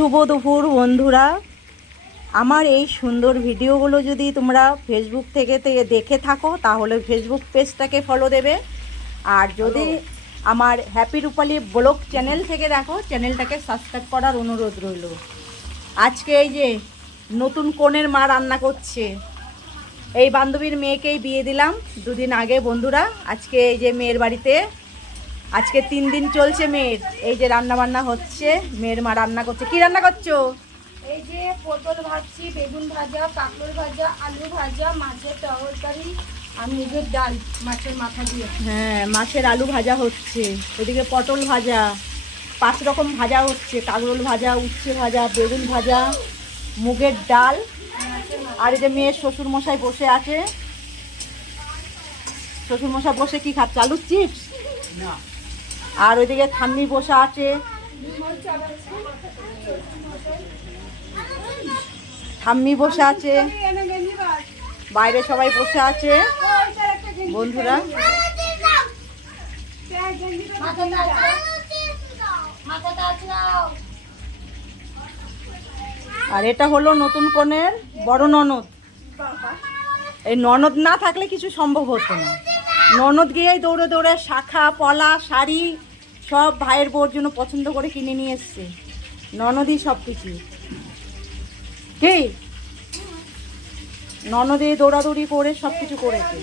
শুভ দুপুর বন্ধুরা। আমার এই সুন্দর ভিডিওগুলো যদি তোমরা ফেসবুক থেকে দেখে থাকো তাহলে ফেসবুক পেজটাকে ফলো দেবে, আর যদি আমার হ্যাপি রূপালী ব্লগ চ্যানেল থেকে দেখো চ্যানেলটাকে সাবস্ক্রাইব করার অনুরোধ রইল। আজকে এই যে নতুন কনের মা রান্না করছে, এই বান্ধবীর মেয়েকেই বিয়ে দিলাম দুদিন আগে বন্ধুরা। আজকে এই যে মেয়ের বাড়িতে আজকে 3 দিন চলছে মেয়ের, এই যে রান্না বান্না হচ্ছে, মেয়ের মা রান্না করছে। কি রান্না করছো? এই যে পটল ভাজছি, বেগুন ভাজা, কাঁকরোল ভাজা, আলু ভাজা, মাছের তরকারি আর মুগের ডাল মাছের মাথা দিয়ে। হ্যাঁ, মাছের আলু ভাজা হচ্ছে, ওদিকে পটল ভাজা, 5 রকম ভাজা হচ্ছে, কাঁকরোল ভাজা, উচ্ছে ভাজা, বেগুন ভাজা, মুগের ডাল। আর এই যে মেয়ের শ্বশুর মশাই বসে আছে। শ্বশুর মশাই বসে কি খাচ্ছে? আলুর চিপস না। আর ওইদিকে ঠাম্মি বসে আছে, ঠাম্মি বসে আছে, বাইরে সবাই বসে আছে বন্ধুরা। আর এটা হলো নতুন কনের বড় ননদ। এই ননদ না থাকলে কিছু সম্ভব হতো না। ননদ গিয়েই দৌড়ে দৌড়ে শাখা পলা শাড়ি সব ভাইয়ের বউর জন্য পছন্দ করে কিনে নিয়ে এসছে। ননদই সব কিছু। কি ননদে দৌড়াদৌড়ি করে সব কিছু করেছে।